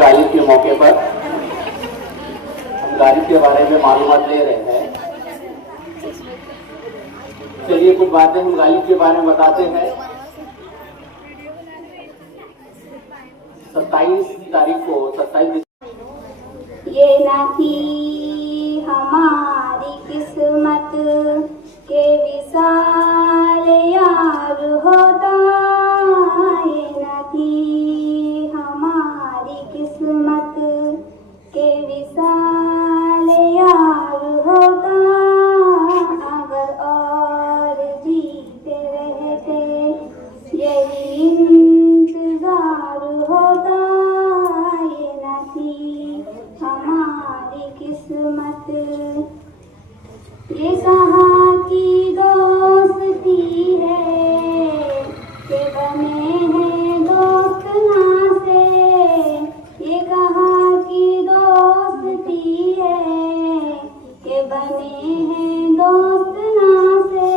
गालिब के मौके पर हम गालिब के बारे में मालूमात ले रहे हैं। चलिए कुछ बातें हम गालिब के बारे में बताते हैं। 27 तारीख को 27 ये न थी हमारी किस्मत के विशाल यार होता, ये न थी हमारी किस्मत के विशाल यार होता, अगर और जीते रहते यही इंतजार होता, ये न थी हमारी किस्मत। ये कहाँ की दोस्ती है कि बने हैं दोस्त ना से, ये कहाँ की दोस्ती है कि बने हैं दोस्त ना से।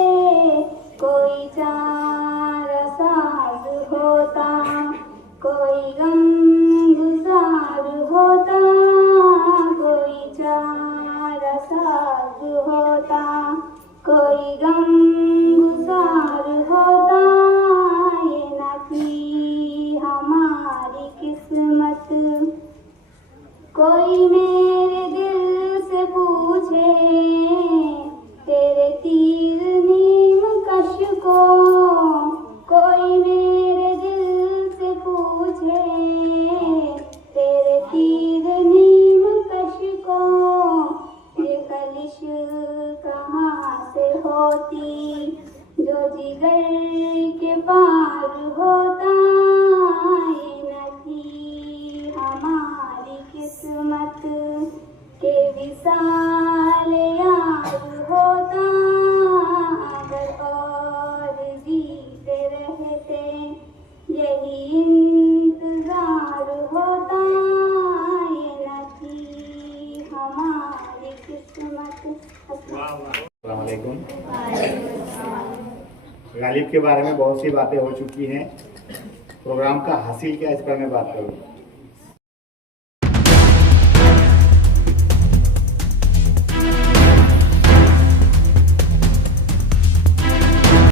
कोई चार साज होता, कोई गम गुजार होता, कोई चार साज होता, कोई गम गुजार होता, ये न थी हमारी किस्मत। कोई मेरे दिल से पूछे तेरे तीर नीम कश को, कोई मेरे दिल से पूछे तेरे तीर नीम कश को, ये कलिश कहाँ से होती जो जिगर के पार होता, ये न थी हमारी किस्मत के विशाल यार होता, अगर और जीते रहते यही इंतजार होता, ये न थी हमारी किस्मत। अस्सलाम वालेकुम। गालिब के बारे में बहुत सी बातें हो चुकी हैं। प्रोग्राम का हासिल क्या, इस पर मैं बात करूँ।